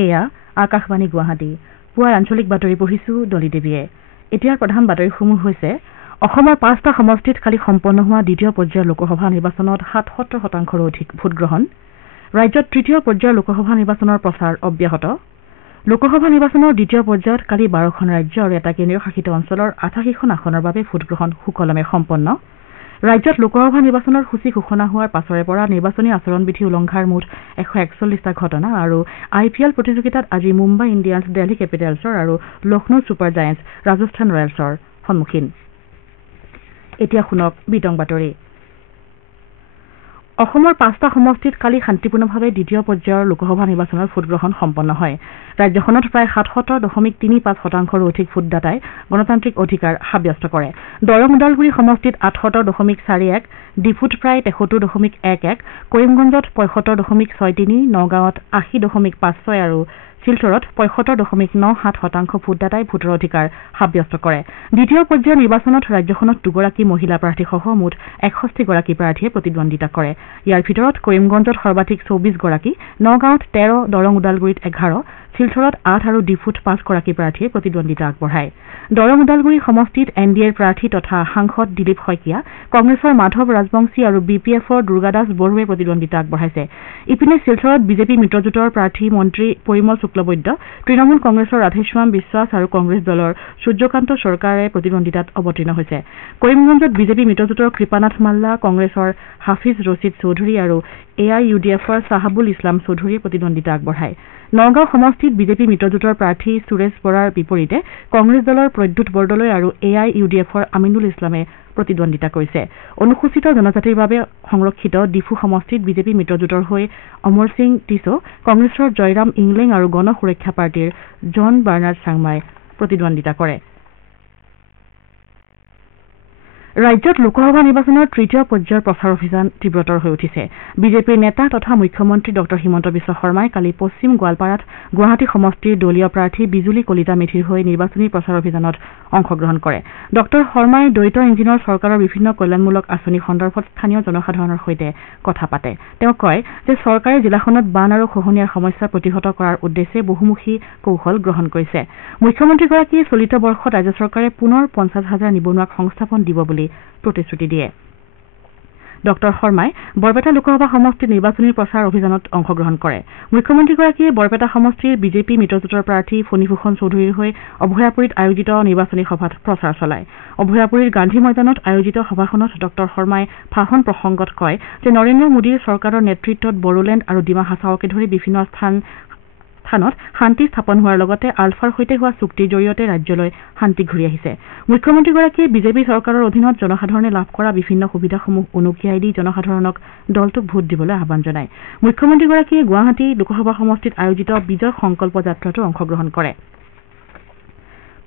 এয়া আকাশবাণী গুৱাহাটী পুৱাৰ আঞ্চলিক বাতৰি পঢ়িছো ডলি দেৱীয়ে এতিয়াৰ প্ৰধান বাতৰিসমূহ হৈছে অসমৰ 5টা সমষ্টিত কালি সম্পন্ন হোৱা দ্বিতীয় পৰ্যায়ৰ লোকসভা নিৰ্বাচনত ৭৭%ৰো অধিক ভোটগ্ৰহণ ৰাজ্যত তৃতীয় পৰ্যায়ৰ লোকসভা নিৰ্বাচনৰ প্ৰচাৰ অব্যাহত লোকসভা নিৰ্বাচনৰ দ্বিতীয় পৰ্যায়ত কালি 12খন ৰাজ্য আৰু এটা কেন্দ্ৰীয় শাসিত অঞ্চলৰ 88খন আসনৰ বাবে ভোটগ্ৰহণ সুকলমে সম্পন্ন ৰাজ্যত লোকসভা নিৰ্বাচনৰ সূচী ঘোষণা হোৱাৰ পাছৰে পৰা নিৰ্বাচনী আচৰণ বিধি উলংঘাৰ মুঠ 141টা ঘটনা আৰু IPL প্ৰতিযোগিতাত আজি মুম্বাই ইণ্ডিয়ান্স দিল্লী কেপিটেলছৰ আৰু লক্ষ্ণৌ ছুপাৰ জায়েণ্টছ ৰাজস্থান ৰয়েলছৰ সন্মুখীন এতিয়া শুনক বিতং বাতৰি অসমৰ 5টা সমষ্টিত কালি শান্তিপূৰ্ণভাৱে দ্বিতীয় পৰ্যায়ৰ লোকসভা নিৰ্বাচনৰ ভোটগ্ৰহণ সম্পন্ন হয় ৰাজ্যখনত প্ৰায় ৭৭.35%ৰো অধিক ভোটদাতাই গণতান্ত্ৰিক অধিকাৰ সাব্যস্ত কৰে দৰং ওদালগুৰি সমষ্টিত ৭৮.41 ডিফুত প্ৰায় ৭৩.11 কৰিমগঞ্জত ৭৫.63 নগাঁৱত ৮০.56 আৰু শিলচৰত ৭৫.97% ভোটদাতাই ভোটৰ অধিকাৰ সাব্যস্ত কৰে দ্বিতীয় পৰ্যায়ৰ নিৰ্বাচনত ৰাজ্যখনত 2গৰাকী মহিলা প্ৰাৰ্থীসহ মুঠ 61গৰাকী প্ৰাৰ্থীয়ে প্ৰতিদ্বন্দ্বিতা কৰে ইয়াৰ ভিতৰত কৰিমগঞ্জত সৰ্বাধিক 24গৰাকী নগাঁৱত 13 দৰং ওদালগুৰিত 11 শিলচৰত 8 আৰু ডিফুত 5গৰাকী প্ৰাৰ্থীয়ে প্ৰতিদ্বন্দ্বিতা আগবঢ়ায় দৰং ওদালগুৰি সমষ্টিত NDAৰ প্ৰাৰ্থী তথা সাংসদ দিলীপ শইকীয়া কংগ্ৰেছৰ মাধৱ ৰাজবংশী আৰু BPFৰ দুৰ্গাদাস বড়োৱে প্ৰতিদ্বন্দ্বিতা আগবঢ়াইছে ইপিনে শিলচৰত বিজেপি মিত্ৰজোঁটৰ প্ৰাৰ্থী মন্ত্ৰী পৰিমল শুক্লবৈদ্য তৃণমূল কংগ্ৰেছৰ ৰাধেশ্যাম বিশ্বাস আৰু কংগ্ৰেছ দলৰ সূৰ্যকান্ত চৰকাৰে প্ৰতিদ্বন্দ্বিতাত অৱতীৰ্ণ হৈছে কৰিমগঞ্জত বিজেপি মিত্ৰজোঁটৰ কৃপানাথ মাল্লা কংগ্ৰেছৰ হাফিজ ৰছিদ চৌধুৰী আৰু AIUDFৰ চাহাবুল ইছলাম চৌধুৰীয়ে প্ৰতিদ্বন্দ্বিতা আগবঢ়ায় নগাঁও সমষ্টিত বিজেপি মিত্ৰজোঁটৰ প্ৰাৰ্থী সুৰেশ বৰাৰ বিপৰীতে কংগ্ৰেছ দলৰ প্ৰদ্যুৎ বৰদলৈ আৰু AIUDFৰ আমিনুল ইছলামে প্ৰতিদ্বন্দ্বিতা কৰিছে অনুসূচিত জনজাতিৰ বাবে সংৰক্ষিত ডিফু সমষ্টিত বিজেপি মিত্ৰজোঁটৰ হৈ অমৰ সিং টিছো কংগ্ৰেছৰ জয়ৰাম ইংলেং আৰু গণ সুৰক্ষা পাৰ্টীৰ জন বাৰ্নাৰ্ড চাংমাই প্ৰতিদ্বন্দ্বিতা কৰে ৰাজ্যত লোকসভা নিৰ্বাচনৰ তৃতীয় পৰ্যায়ৰ প্ৰচাৰ অভিযান তীব্ৰতৰ হৈ উঠিছে বিজেপিৰ নেতা তথা মুখ্যমন্ত্ৰী ডঃ হিমন্ত বিশ্ব শৰ্মাই কালি পশ্চিম গোৱালপাৰাত গুৱাহাটী সমষ্টিৰ দলীয় প্ৰাৰ্থী বিজুলী কলিতা মেধিৰ হৈ নিৰ্বাচনী প্ৰচাৰ অভিযানত অংশগ্ৰহণ কৰে ডঃ শৰ্মাই দ্বৈত ইঞ্জিনৰ চৰকাৰৰ বিভিন্ন কল্যাণমূলক আঁচনি সন্দৰ্ভত স্থানীয় জনসাধাৰণৰ সৈতে কথা পাতে তেওঁ কয় যে চৰকাৰে জিলাখনত বান আৰু খহনীয়াৰ সমস্যা প্ৰতিহত কৰাৰ উদ্দেশ্যে বহুমুখী কৌশল গ্ৰহণ কৰিছে মুখ্যমন্ত্ৰীগৰাকীয়ে চলিত বৰ্ষত ৰাজ্য চৰকাৰে পুনৰ 50,000 নিবনুৱাক সংস্থাপন দিব বুলি প্ৰতিশ্ৰুতি দিয়ে ডঃ শৰ্মাই বৰপেটা লোকসভা সমষ্টিৰ নিৰ্বাচনী প্ৰচাৰ অভিযানত অংশগ্ৰহণ কৰে মুখ্যমন্ত্ৰীগৰাকীয়ে বৰপেটা সমষ্টিৰ বিজেপি মিত্ৰজোঁটৰ প্ৰাৰ্থী ফণীভূষণ চৌধুৰীৰ হৈ অভয়াপুৰীত আয়োজিত নিৰ্বাচনী সভাত প্ৰচাৰ চলায় অভয়াপুৰীৰ গান্ধী ময়দানত আয়োজিত সভাখনত ডঃ শৰ্মাই ভাষণ প্ৰসংগত কয় যে নৰেন্দ্ৰ মোদীৰ চৰকাৰৰ নেতৃত্বত বড়োলেণ্ড আৰু ডিমা হাছাওকে ধৰি বিভিন্ন স্থানত শান্তি স্থাপন হোৱাৰ লগতে আলফাৰ সৈতে হোৱা চুক্তিৰ জৰিয়তে ৰাজ্যলৈ শান্তি ঘূৰি আহিছে মুখ্যমন্ত্ৰীগৰাকীয়ে বিজেপি চৰকাৰৰ অধীনত জনসাধাৰণে লাভ কৰা বিভিন্ন সুবিধাসমূহ উনুকিয়াই দি জনসাধাৰণক দলটোক ভোট দিবলৈ আহ্বান জনায় মুখ্যমন্ত্ৰীগৰাকীয়ে গুৱাহাটী লোকসভা সমষ্টিত আয়োজিত বিজয় সংকল্প যাত্ৰাতো অংশগ্ৰহণ কৰে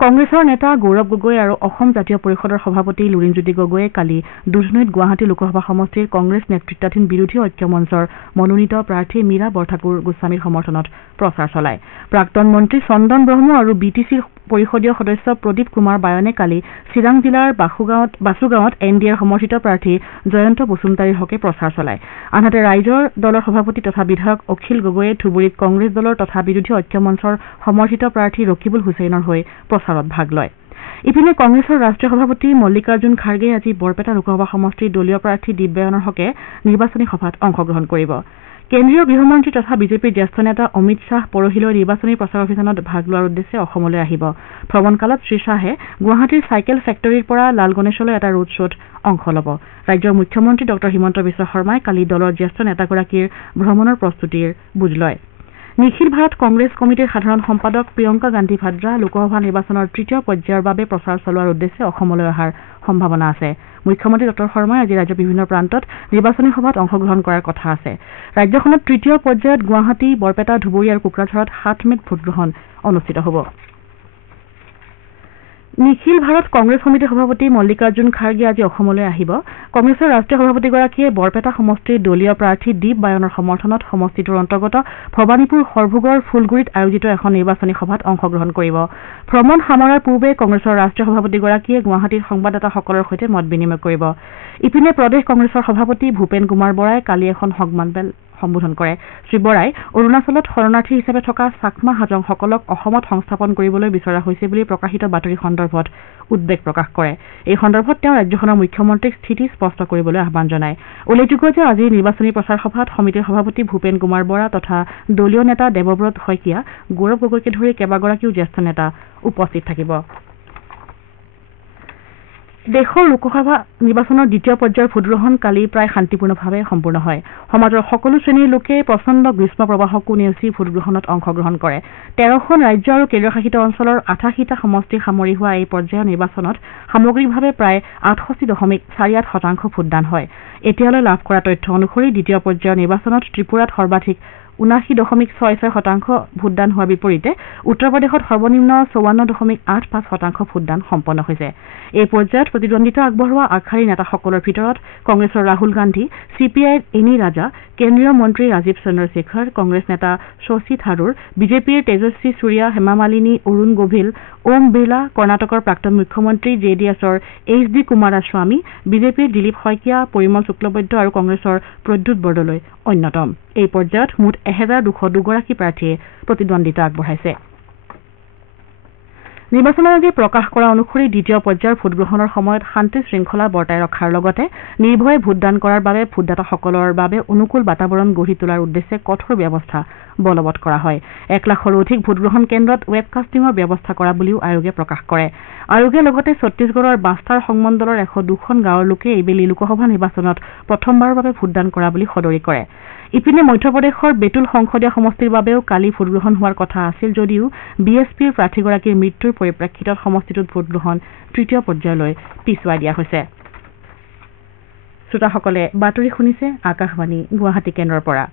কংগ্ৰেছৰ নেতা গৌৰৱ গগৈ আৰু অসম জাতীয় পৰিষদৰ সভাপতি লুৰিণজ্যোতি গগৈয়ে কালি দুধনৈত গুৱাহাটী লোকসভা সমষ্টিৰ কংগ্ৰেছ নেতৃত্বাধীন বিৰোধী ঐক্য মঞ্চৰ মনোনীত প্ৰাৰ্থী মীৰা বৰঠাকুৰ গোস্বামীৰ সমৰ্থনত প্ৰচাৰ চলায় প্ৰাক্তন মন্ত্ৰী চন্দন ব্ৰহ্ম আৰু BTCৰ পৰিষদীয় সদস্য প্ৰদীপ কুমাৰ বায়নে কালি চিৰাং জিলাৰ বাছুগাঁৱত NDAৰ সমৰ্থিত প্ৰাৰ্থী জয়ন্ত বসুমতাৰীৰ হকে প্ৰচাৰ চলায় আনহাতে ৰাইজৰ দলৰ সভাপতি তথা বিধায়ক অখিল গগৈয়ে ধুবুৰীত কংগ্ৰেছ দলৰ তথা বিৰোধী ঐক্য মঞ্চৰ সমৰ্থিত প্ৰাৰ্থী ৰকিবুল হুছেইনৰ হৈ প্ৰচাৰত ভাগ লয় ইপিনে কংগ্ৰেছৰ ৰাষ্ট্ৰীয় সভাপতি মল্লিকাৰ্জুন খাৰ্গে আজি বৰপেটা লোকসভা সমষ্টিৰ দলীয় প্ৰাৰ্থী দিব্যায়নৰ হকে নিৰ্বাচনী সভাত অংশগ্ৰহণ কৰিব কেন্দ্ৰীয় গৃহমন্ত্ৰী তথা বিজেপিৰ জ্যেষ্ঠ নেতা অমিত শ্বাহ পৰহিলৈ নিৰ্বাচনী প্ৰচাৰ অভিযানত ভাগ লোৱাৰ উদ্দেশ্যে অসমলৈ আহিব ভ্ৰমণকালত শ্ৰীশ্বাহে গুৱাহাটীৰ চাইকেল ফেক্টৰীৰ পৰা লাল গণেশলৈ এটা ৰোড শ্বত অংশ ল'ব ৰাজ্যৰ মুখ্যমন্ত্ৰী ডঃ হিমন্ত বিশ্ব শৰ্মাই কালি দলৰ জ্যেষ্ঠ নেতাগৰাকীৰ ভ্ৰমণৰ প্ৰস্তুতিৰ বুজ লয় নিখিল ভাৰত কংগ্ৰেছ কমিটিৰ সাধাৰণ সম্পাদক প্ৰিয়ংকা গান্ধী ভাদ্ৰা লোকসভা নিৰ্বাচনৰ তৃতীয় পৰ্যায়ৰ বাবে প্ৰচাৰ চলোৱাৰ উদ্দেশ্যে অসমলৈ অহাৰ সম্ভাৱনা আছে মুখ্যমন্ত্ৰী ডঃ শৰ্মাই আজি ৰাজ্যৰ বিভিন্ন প্ৰান্তত নিৰ্বাচনী সভাত অংশগ্ৰহণ কৰাৰ কথা আছে ৰাজ্যখনত তৃতীয় পৰ্যায়ত গুৱাহাটী বৰপেটা ধুবুৰী আৰু কোকৰাঝাৰত 7 মেত ভোটগ্ৰহণ অনুষ্ঠিত হ'ব নিখিল ভাৰত কংগ্ৰেছ সমিতিৰ সভাপতি মল্লিকাৰ্জুন খাৰ্গে আজি অসমলৈ আহিব কংগ্ৰেছৰ ৰাষ্ট্ৰীয় সভাপতিগৰাকীয়ে বৰপেটা সমষ্টিৰ দলীয় প্ৰাৰ্থী দীপ বায়নৰ সমৰ্থনত সমষ্টিটোৰ অন্তৰ্গত ভৱানীপুৰ সৰভোগৰ ফুলগুৰিত আয়োজিত এখন নিৰ্বাচনী সভাত অংশগ্ৰহণ কৰিব ভ্ৰমণ সামৰাৰ পূৰ্বে কংগ্ৰেছৰ ৰাষ্ট্ৰীয় সভাপতিগৰাকীয়ে গুৱাহাটীত সংবাদদাতাসকলৰ সৈতে মত বিনিময় কৰিব ইপিনে প্ৰদেশ কংগ্ৰেছৰ সভাপতি ভূপেন কুমাৰ বৰাই কালি এখন সম্বোধন কৰে শ্ৰীবৰাই অৰুণাচলত শৰণাৰ্থী হিচাপে থকা চাকমা হাজংসকলক অসমত সংস্থাপন কৰিবলৈ বিচৰা হৈছে বুলি প্ৰকাশিত বাতৰি সন্দৰ্ভত উদ্বেগ প্ৰকাশ কৰে এই সন্দৰ্ভত তেওঁ ৰাজ্যখনৰ মুখ্যমন্ত্ৰীক স্থিতি স্পষ্ট কৰিবলৈ আহ্বান জনায় উল্লেখযোগ্য যে আজিৰ নিৰ্বাচনী প্ৰচাৰ সভাত সমিতিৰ সভাপতি ভূপেন কুমাৰ বৰা তথা দলীয় নেতা দেৱব্ৰত শইকীয়া গৌৰৱ গগৈকে ধৰি কেইবাগৰাকীও জ্যেষ্ঠ নেতা উপস্থিত থাকিব দেশৰ লোকসভা নিৰ্বাচনৰ দ্বিতীয় পৰ্যায়ৰ ভোটগ্ৰহণ কালি প্ৰায় শান্তিপূৰ্ণভাৱে সম্পূৰ্ণ হয় সমাজৰ সকলো শ্ৰেণীৰ লোকে প্ৰচণ্ড গ্ৰীষ্ম প্ৰবাহকো নেওচি ভোটগ্ৰহণত অংশগ্ৰহণ কৰে 13খন ৰাজ্য আৰু কেন্দ্ৰশাসিত অঞ্চলৰ 88টা সমষ্টি সামৰি হোৱা এই পৰ্যায়ৰ নিৰ্বাচনত সামগ্ৰিকভাৱে প্ৰায় 68.48% ভোটদান হয় এতিয়ালৈ লাভ কৰা তথ্য অনুসৰি দ্বিতীয় পৰ্যায়ৰ নিৰ্বাচনত ত্ৰিপুৰাত সৰ্বাধিক 79.66% ভোটদান হোৱাৰ বিপৰীতে উত্তৰ প্ৰদেশত সৰ্বনিম্ন 54.85% ভোটদান সম্পন্ন হৈছে এই পৰ্যায়ত প্ৰতিদ্বন্দ্বিতা আগবঢ়োৱা আগশাৰীৰ নেতাসকলৰ ভিতৰত কংগ্ৰেছৰ ৰাহুল গান্ধী চিপিআইৰ এনি ৰাজা কেন্দ্ৰীয় মন্ত্ৰী ৰাজীৱ চন্দ্ৰশেখৰ কংগ্ৰেছ নেতা শশী থাৰুৰ বিজেপিৰ তেজস্বী সূৰ্যা হেমা মালিনী অৰুণ গোভিল ওম বিৰলা কৰ্ণাটকৰ প্ৰাক্তন মুখ্যমন্ত্ৰী জেডিএছৰ এইচ ডি কুমাৰাস্বামী বিজেপিৰ দিলীপ শইকীয়া পৰিমল শুক্লবৈদ্য আৰু কংগ্ৰেছৰ প্ৰদ্যুৎ বৰদলৈ অন্যতম এই পৰ্যায়ত মুঠ 1202 গৰাকী প্ৰাৰ্থীয়ে প্ৰতিদ্বন্দ্বিতা আগবঢ়াইছে নিৰ্বাচন আয়োগে প্ৰকাশ কৰা অনুসৰি দ্বিতীয় পৰ্যায়ৰ ভোটগ্ৰহণৰ সময়ত শান্তি শৃংখলা বৰ্তাই ৰখাৰ লগতে নিৰ্ভয়ে ভোটদান কৰাৰ বাবে ভোটদাতাসকলৰ বাবে অনুকূল বাতাবৰণ গঢ়ি তোলাৰ উদ্দেশ্যে কঠোৰ ব্যৱস্থা বলবৎ কৰা হয় 1 লাখৰো অধিক ভোটগ্ৰহণ কেন্দ্ৰত ৱেবকাষ্টিঙৰ ব্যৱস্থা কৰা বুলিও আয়োগে প্ৰকাশ কৰে আয়োগে লগতে ছত্তীশগড়ৰ বাস্তাৰ সংমণ্ডলৰ 102খন গাঁৱৰ লোকে এইবেলি লোকসভা নিৰ্বাচনত প্ৰথমবাৰৰ বাবে ভোটদান কৰা বুলি সদৰি কৰে ইপিনে মধ্যপ্ৰদেশৰ বেতুল সংসদীয় সমষ্টিৰ বাবেও কালি ভোটগ্ৰহণ হোৱাৰ কথা আছিল যদিও বিএছপিৰ প্ৰাৰ্থীগৰাকীৰ মৃত্যুৰ পৰিপ্ৰেক্ষিতত সমষ্টিটোত ভোটগ্ৰহণ তৃতীয় পৰ্যায়লৈ পিছুৱাই দিয়া হৈছে শ্ৰোতাসকলে বাতৰি শুনিছে আকাশবাণী গুৱাহাটী কেন্দ্ৰৰ পৰা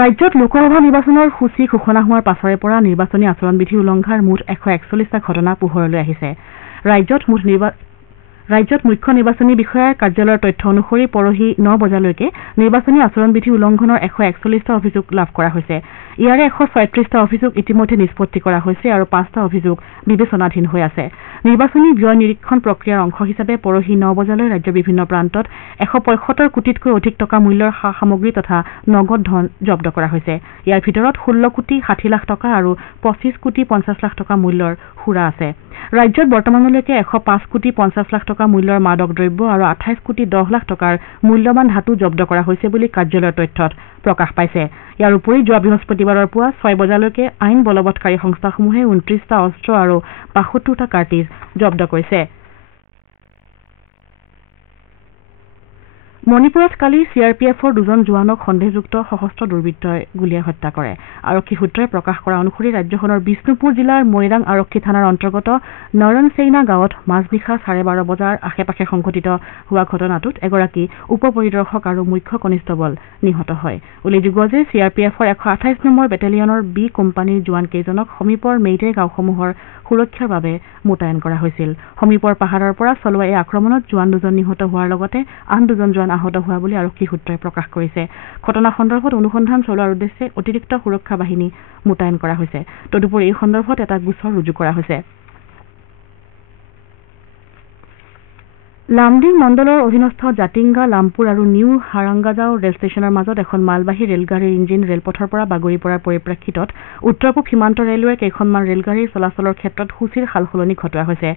ৰাজ্যত লোকসভা নিৰ্বাচনৰ সূচী ঘোষণা হোৱাৰ পাছৰে পৰা নিৰ্বাচনী আচৰণবিধি উলংঘাৰ মুঠ 141টা ঘটনা পোহৰলৈ আহিছে ৰাজ্যত মুখ্য নিৰ্বাচনী বিষয়াৰ কাৰ্যালয়ৰ তথ্য অনুসৰি পৰহি 9 বজালৈকে নিৰ্বাচনী আচৰণবিধি উলংঘনৰ 141টা অভিযোগ লাভ কৰা হৈছে ইয়াৰে 136টা অভিযোগ ইতিমধ্যে নিষ্পত্তি কৰা হৈছে আৰু 5টা অভিযোগ বিবেচনাধীন হৈ আছে নিৰ্বাচনী ব্যয় নিৰীক্ষণ প্ৰক্ৰিয়াৰ অংশ হিচাপে পৰহি 9 বজালৈ ৰাজ্যৰ বিভিন্ন প্ৰান্তত 175 কোটিতকৈ অধিক টকা মূল্যৰ সামগ্ৰী তথা নগদ ধন জব্দ কৰা হৈছে ইয়াৰ ভিতৰত 16 কোটি 60 লাখ টকা আৰু 25 কোটি 50 লাখ টকা মূল্যৰ সুৰা আছে ৰাজ্যত বৰ্তমানলৈকে 105 কোটি 50 লাখ টকা মূল্যৰ মাদক দ্ৰব্য আৰু 28 কোটি 10 লাখ টকাৰ মূল্যৱান ধাতু জব্দ কৰা হৈছে বুলি কাৰ্যালয়ৰ তথ্যত প্ৰকাশ পাইছে ইয়াৰ উপৰি যোৱা বৃহস্পতিবাৰৰ পুৱা 6 বজালৈকে আইন বলবৎকাৰী সংস্থাসমূহে 29টা অস্ত্ৰ আৰু 72টা কাৰ্টিজ জব্দ কৰিছে মণিপুৰত কালি চিআৰপিএফৰ দুজন জোৱানক সন্দেহযুক্ত সশস্ত্ৰ দুৰ্বৃত্তই গুলীয়াই হত্যা কৰে আৰক্ষী সূত্ৰই প্ৰকাশ কৰা অনুসৰি ৰাজ্যখনৰ বিষ্ণুপুৰ জিলাৰ মৈৰাং আৰক্ষী থানাৰ অন্তৰ্গত নৰনচেইনা গাঁৱত মাজনিশা 12:30 বজাৰ আশে-পাশে সংঘটিত হোৱা ঘটনাটোত এগৰাকী উপ পৰিদৰ্শক আৰু মুখ্য কনিষ্টবল নিহত হয় উল্লেখযোগ্য যে চিআৰপিএফৰ 128 নম্বৰ বেটেলিয়নৰ বি কোম্পানীৰ জোৱান কেইজনক সমীপৰ মেইটে গাঁওসমূহৰ সুৰক্ষাৰ বাবে মোতায়েন কৰা হৈছিল সমীপৰ পাহাৰৰ পৰা চলোৱা এই আক্ৰমণত জোৱান দুজন নিহত হোৱাৰ লগতে আন দুজন জোৱান আহত হোৱা বুলি আৰক্ষী সূত্ৰই প্ৰকাশ কৰিছে ঘটনা সন্দৰ্ভত অনুসন্ধান চলোৱাৰ উদ্দেশ্যে অতিৰিক্ত সুৰক্ষা বাহিনী মোতায়েন কৰা হৈছে তদুপৰি এই সন্দৰ্ভত এটা গোচৰ ৰুজু কৰা হৈছে লামডিং মণ্ডলৰ অধীনস্থ জাতিংগা লামপুৰ আৰু নিউ হাৰাংগাজাও ৰেল ষ্টেচনৰ মাজত এখন মালবাহী ৰেলগাড়ীৰ ইঞ্জিন ৰেলপথৰ পৰা বাগৰি পৰাৰ পৰিপ্ৰেক্ষিতত উত্তৰ পূব সীমান্ত ৰেলৱেৰ কেইখনমান ৰেলগাড়ীৰ চলাচলৰ ক্ষেত্ৰত সূচীৰ সালসলনি ঘটোৱা হৈছে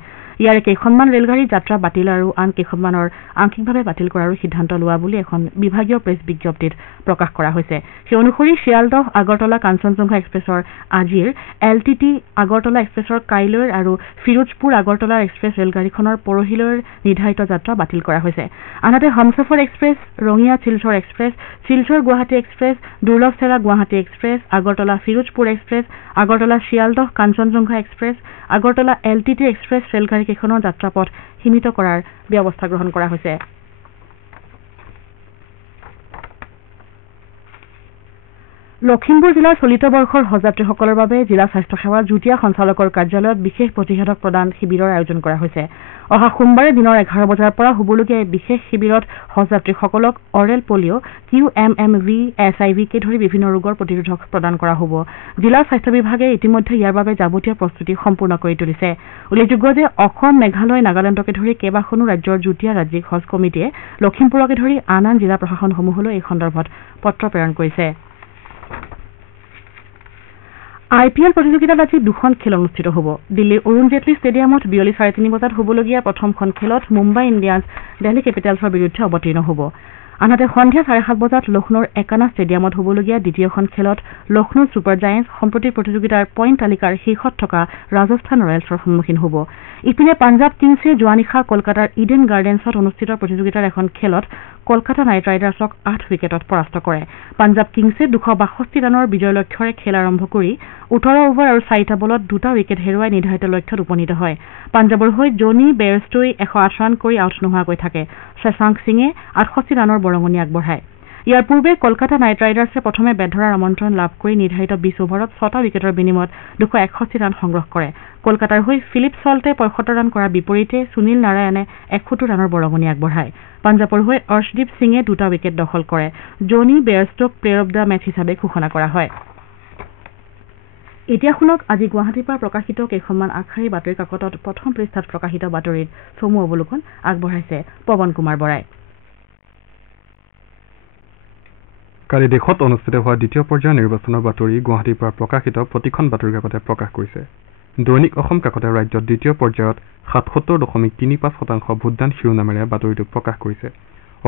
ইয়াৰে কেইখনমান ৰেলগাড়ীৰ যাত্ৰা বাতিল আৰু আন কেইখনমানৰ আংশিকভাৱে বাতিল কৰাৰো সিদ্ধান্ত লোৱা বুলি এখন বিভাগীয় প্ৰেছ বিজ্ঞপ্তিত প্ৰকাশ কৰা হৈছে সেই অনুসৰি শিয়ালদহ আগৰতলা কাঞ্চনজংঘা এক্সপ্ৰেছৰ আজিৰ LTT আগৰতলা এক্সপ্ৰেছৰ কাইলৈৰ আৰু ফিৰোজপুৰ আগৰতলা এক্সপ্ৰেছ ৰেলগাড়ীখনৰ পৰহিলৈৰ নিৰ্ধাৰিত যাত্ৰা বাতিল কৰা হৈছে আনহাতে Humsafar express Rangiya Silchar express Silchar Guwahati express Dullabcherra Guwahati express Agartala Firozpur express Agartala Sealdah Kanchenjunga express Agartala LTT express ৰেলগাড়ীকেইখনৰ যাত্ৰাপথ সীমিত কৰাৰ ব্যৱস্থা গ্ৰহণ কৰা হৈছে লখিমপুৰ জিলাৰ চলিত বৰ্ষৰ হজযাত্ৰীসকলৰ বাবে জিলা স্বাস্থ্য সেৱাৰ যুটীয়া সঞ্চালকৰ কাৰ্যালয়ত বিশেষ প্ৰতিষেধক প্ৰদান শিবিৰৰ আয়োজন কৰা হৈছে। অহা সোমবাৰে দিনৰ 11 বজাৰ পৰা হ'বলগীয়া এই বিশেষ শিবিৰত হজযাত্ৰীসকলক অৰেল পলিঅ', QMMV, SIV-কে ধৰি বিভিন্ন ৰোগৰ প্ৰতিৰোধক প্ৰদান কৰা হ'ব। জিলা স্বাস্থ্য বিভাগে ইতিমধ্যে ইয়াৰ বাবে যাৱতীয় প্ৰস্তুতি সম্পূৰ্ণ কৰি তুলিছে। উল্লেখযোগ্য যে অসম, মেঘালয়, নাগালেণ্ডকে ধৰি কেইবাখনো ৰাজ্যৰ যুটীয়া ৰাজ্যিক হজ কমিটিয়ে লখিমপুৰকে ধৰি আন আন জিলা প্ৰশাসনসমূহলৈ এই সন্দৰ্ভত পত্ৰ প্ৰেৰণ কৰিছে। IPL প্ৰতিযোগিতাত আজি দুখন খেল অনুষ্ঠিত হ'ব। দিল্লীৰ অৰুণ জেটলী ষ্টেডিয়ামত বিয়লি 3:30 বজাত হ'বলগীয়া প্ৰথমখন খেলত মুম্বাই ইণ্ডিয়ান্স দিল্লী কেপিটেলছৰ বিৰুদ্ধে অৱতীৰ্ণ হ'ব। আনহাতে সন্ধিয়া 7:30 বজাত লক্ষ্ণৌৰ একানা ষ্টেডিয়ামত হ'বলগীয়া দ্বিতীয়খন খেলত লক্ষ্ণৌ ছুপাৰ জায়েণ্টছ সম্প্ৰতি প্ৰতিযোগিতাৰ পইণ্ট তালিকাৰ শীৰ্ষত থকা ৰাজস্থান ৰয়েলছৰ সন্মুখীন হ'ব। ইপিনে পাঞ্জাৱ কিংছে যোৱা নিশা কলকাতাৰ ইডেন গাৰ্ডেন্ছত অনুষ্ঠিত প্ৰতিযোগিতাৰ এখন খেলত কলকাতা নাইট ৰাইডাৰ্ছক 8 উইকেটত পৰাস্ত কৰে। পাঞ্জাৱ কিংছে 262 ৰানৰ বিজয় লক্ষ্যৰে খেল আৰম্ভ কৰি 18 অভাৰ আৰু 4টা বলত 2টা উইকেট হেৰুৱাই নিৰ্ধাৰিত লক্ষ্যত উপনীত হয়। পাঞ্জাৱৰ হৈ জনি বেয়াৰষ্টই 108 ৰান কৰি আউট নোহোৱাকৈ থাকে। শশাংক সিঙে 68 ৰানৰ বৰঙণি আগবঢ়ায়। ইয়াৰ পূৰ্বে কলকাতা নাইট ৰাইডাৰ্ছে প্ৰথমে বেট ধৰাৰ আমন্ত্ৰণ লাভ কৰি নিৰ্ধাৰিত 20 অভাৰত 6টা উইকেটৰ বিনিময়ত 261 ৰান সংগ্ৰহ কৰে। কলকাতাৰ হৈ ফিলিপ ছল্টে 75 ৰান কৰাৰ বিপৰীতে সুনীল নাৰায়ণে 71 ৰানৰ বৰঙণি আগবঢ়ায়। পাঞ্জাৱৰ হৈ অৰ্শদীপ সিঙে 2টা উইকেট দখল কৰে। জনি বেয়াৰষ্টক প্লেয়াৰ অব দ্য মেচ হিচাপে ঘোষণা কৰা হয়। এতিয়া শুনক আজি গুৱাহাটীৰ পৰা প্ৰকাশিত কেইখনমান আগশাৰীৰ বাতৰি কাকতত প্ৰথম পৃষ্ঠাত প্ৰকাশিত বাতৰিত চমু অৱলোকন আগবঢ়াইছে পৱন কুমাৰ বৰাই। কালি দেশত অনুষ্ঠিত হোৱা দ্বিতীয় পৰ্যায়ৰ নিৰ্বাচনৰ বাতৰি গুৱাহাটীৰ পৰা প্ৰকাশিত প্ৰতিখন বাতৰি কাকতে প্ৰকাশ কৰিছে। দৈনিক অসম কাকতে ৰাজ্যত দ্বিতীয় পৰ্যায়ত 77.35% ভোটদান শিৰোনামেৰে বাতৰিটো প্ৰকাশ কৰিছে।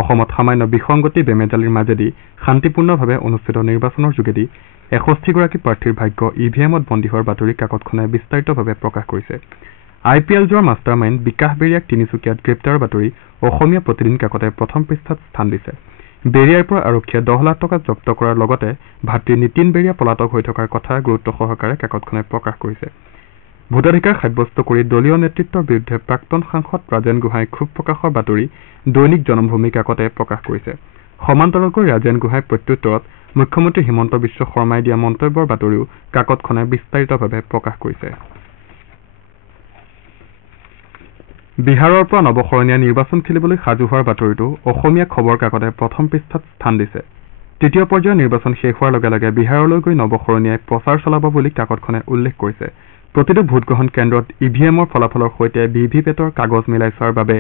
অসমত সামান্য বিসংগতি বেমেজালিৰ মাজেদি শান্তিপূৰ্ণভাৱে অনুষ্ঠিত নিৰ্বাচনৰ যোগেদি 61গৰাকী প্ৰাৰ্থীৰ ভাগ্য EVM-ত বন্দী হোৱাৰ বাতৰি কাকতখনে বিস্তাৰিতভাৱে প্ৰকাশ কৰিছে। IPL যোৱাৰ মাষ্টাৰ মাইণ্ড বিকাশ বেৰিয়াক তিনিচুকীয়াত গ্ৰেপ্তাৰৰ বাতৰি অসমীয়া প্ৰতিদিন কাকতে প্ৰথম পৃষ্ঠাত স্থান দিছে। বেৰিয়াৰ পৰা আৰক্ষীয়ে 10 লাখ টকা জব্দ কৰাৰ লগতে ভাতৃ নীতিন বেৰিয়া পলাতক হৈ থকাৰ কথা গুৰুত্ব সহকাৰে কাকতখনে প্ৰকাশ কৰিছে। ভোটাধিকাৰ সাব্যস্ত কৰি দলীয় নেতৃত্বৰ বিৰুদ্ধে প্ৰাক্তন সাংসদ ৰাজেন গোহাঁই ক্ষোভ প্ৰকাশৰ বাতৰি দৈনিক জনমভূমি কাকতে প্ৰকাশ কৰিছে। সমান্তৰালকৈ ৰাজেন গোহাঁই প্ৰত্যুত্তৰত মুখ্যমন্ত্ৰী হিমন্ত বিশ্ব শৰ্মাই দিয়া মন্তব্যৰ বাতৰিও কাকতখনে বিস্তাৰিতভাৱে প্ৰকাশ কৰিছে। বিহাৰৰ পৰা নৱশৰণীয়া নিৰ্বাচন খেলিবলৈ সাজু হোৱাৰ বাতৰিটো অসমীয়া খবৰ কাকতে প্ৰথম পৃষ্ঠাত স্থান দিছে। তৃতীয় পৰ্যায়ৰ নিৰ্বাচন শেষ হোৱাৰ লগে লগে বিহাৰলৈ গৈ নৱশৰণীয়াই প্ৰচাৰ চলাব বুলি কাকতখনে উল্লেখ কৰিছে। প্ৰতিটো ভোটগ্ৰহণ কেন্দ্ৰত EVM-ৰ ফলাফলৰ সৈতে VVPATৰ কাগজ মিলাই চোৱাৰ বাবে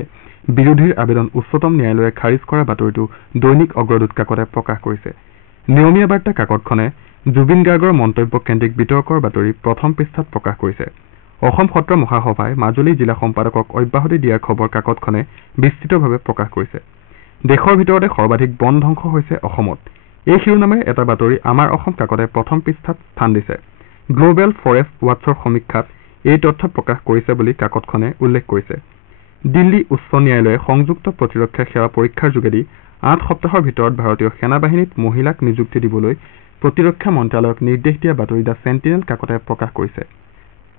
বিৰোধীৰ আবেদন উচ্চতম ন্যায়ালয়ে খাৰিজ কৰা বাতৰিটো দৈনিক অগ্ৰদূত কাকতে প্ৰকাশ কৰিছে। নিয়মীয়া বাৰ্তা কাকতখনে জুবিন গাৰ্গৰ মন্তব্য কেন্দ্ৰিক বিতৰ্কৰ বাতৰি প্ৰথম পৃষ্ঠাত প্ৰকাশ কৰিছে। অসম সত্ৰ মহাসভাই মাজুলী জিলা সম্পাদকক অব্যাহতি দিয়াৰ খবৰ কাকতখনে বিস্তৃতভাৱে প্ৰকাশ কৰিছে। দেশৰ ভিতৰতে সৰ্বাধিক বন ধ্বংস হৈছে অসমত। এই শিৰোনামেৰে এটা বাতৰি আমাৰ অসম কাকতে প্ৰথম পৃষ্ঠাত স্থান দিছে। গ্ল'বেল ফৰেষ্ট ৱাটছৰ সমীক্ষাত এই তথ্য প্ৰকাশ কৰিছে বুলি কাকতখনে উল্লেখ কৰিছে। দিল্লী উচ্চ ন্যায়ালয়ে সংযুক্ত প্ৰতিৰক্ষা সেৱা পৰীক্ষাৰ যোগেদি 8 সপ্তাহৰ ভিতৰত ভাৰতীয় সেনা বাহিনীত মহিলাক নিযুক্তি দিবলৈ প্ৰতিৰক্ষা মন্ত্ৰালয়ক নিৰ্দেশ দিয়া বাতৰি দ্য চেণ্টিনেল কাকতে প্ৰকাশ কৰিছে।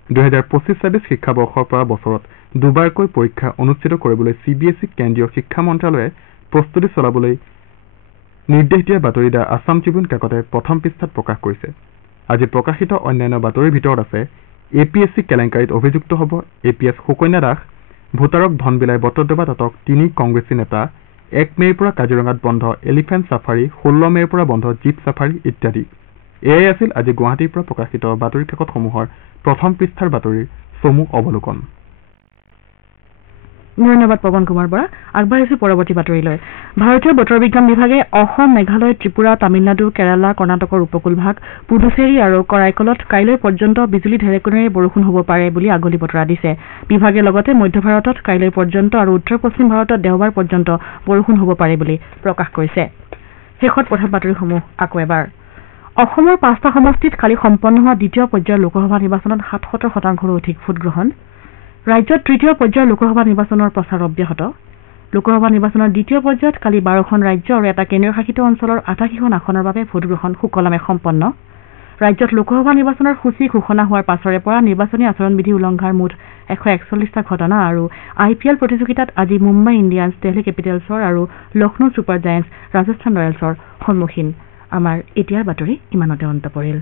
2025-26 শিক্ষাবৰ্ষৰ পৰা বছৰত দুবাৰকৈ পৰীক্ষা অনুষ্ঠিত কৰিবলৈ CBSE কেন্দ্ৰীয় শিক্ষা মন্ত্ৰালয়ে প্ৰস্তুতি চলাবলৈ নিৰ্দেশ দিয়া বাতৰি দ্য আছাম ট্ৰিবিউন কাকতে প্ৰথম পৃষ্ঠাত প্ৰকাশ কৰিছে। আজি প্ৰকাশিত অন্যান্য বাতৰিৰ ভিতৰত আছে APSC কেলেংকাৰীত অভিযুক্ত হ'ব APS সুকন্যা দাস, ভোটাৰক ধন বিলাই বটদ্ৰৱাত আটক 3 কংগ্ৰেছী নেতা, 1 মে'ৰ পৰা কাজিৰঙাত বন্ধ এলিফেণ্ট ছাফাৰী, 16 মে'ৰ পৰা বন্ধ জীপ ছাফাৰী ইত্যাদি। এয়াই আছিল আজি গুৱাহাটীৰ পৰা প্ৰকাশিত বাতৰি কাকতসমূহৰ প্ৰথম পৃষ্ঠাৰ বাতৰিৰ চমু অৱলোকন। ধন্যবাদ পৱন কুমাৰ বৰা। আগবাঢ়িছো পৰৱৰ্তী বাতৰিলৈ। ভাৰতীয় বতৰ বিজ্ঞান বিভাগে অসম, মেঘালয়, ত্ৰিপুৰা, তামিলনাডু, কেৰালা, কৰ্ণাটকৰ উপকূল ভাগ, পুডুচেৰী আৰু কৰাইকলত কাইলৈ পৰ্যন্ত বিজুলী ঢেৰেকনিৰে বৰষুণ হ'ব পাৰে বুলি আগলি বতৰা দিছে। বিভাগে লগতে মধ্য ভাৰতত কাইলৈ পৰ্যন্ত আৰু উত্তৰ পশ্চিম ভাৰতত দেওবাৰ পৰ্যন্ত বৰষুণ হ'ব পাৰে বুলি প্ৰকাশ কৰিছে। শেষত প্ৰধান বাতৰিসমূহ আকৌ এবাৰ। অসমৰ 5টা সমষ্টিত কালি সম্পন্ন হোৱা দ্বিতীয় পৰ্যায়ৰ লোকসভা নিৰ্বাচনত 77%ৰো অধিক ভোটগ্ৰহণ। ৰাজ্যত তৃতীয় পৰ্যায়ৰ লোকসভা নিৰ্বাচনৰ প্ৰচাৰ অব্যাহত। লোকসভা নিৰ্বাচনৰ দ্বিতীয় পৰ্যায়ত কালি 12খন ৰাজ্য আৰু এটা কেন্দ্ৰীয় শাসিত অঞ্চলৰ 88খন আসনৰ বাবে ভোটগ্ৰহণ সুকলমে সম্পন্ন। ৰাজ্যত লোকসভা নিৰ্বাচনৰ সূচী ঘোষণা হোৱাৰ পাছৰে পৰা নিৰ্বাচনী আচৰণবিধি উলংঘাৰ মুঠ 141টা ঘটনা আৰু IPL প্ৰতিযোগিতাত আজি মুম্বাই ইণ্ডিয়ান্স দিল্লী কেপিটেলছৰ আৰু লক্ষ্ণৌ ছুপাৰ জায়েণ্টছ ৰাজস্থান ৰয়েলছৰ সন্মুখীন আমাৰ এতিয়াৰ বাতৰি ইমানতে অন্ত পৰিল।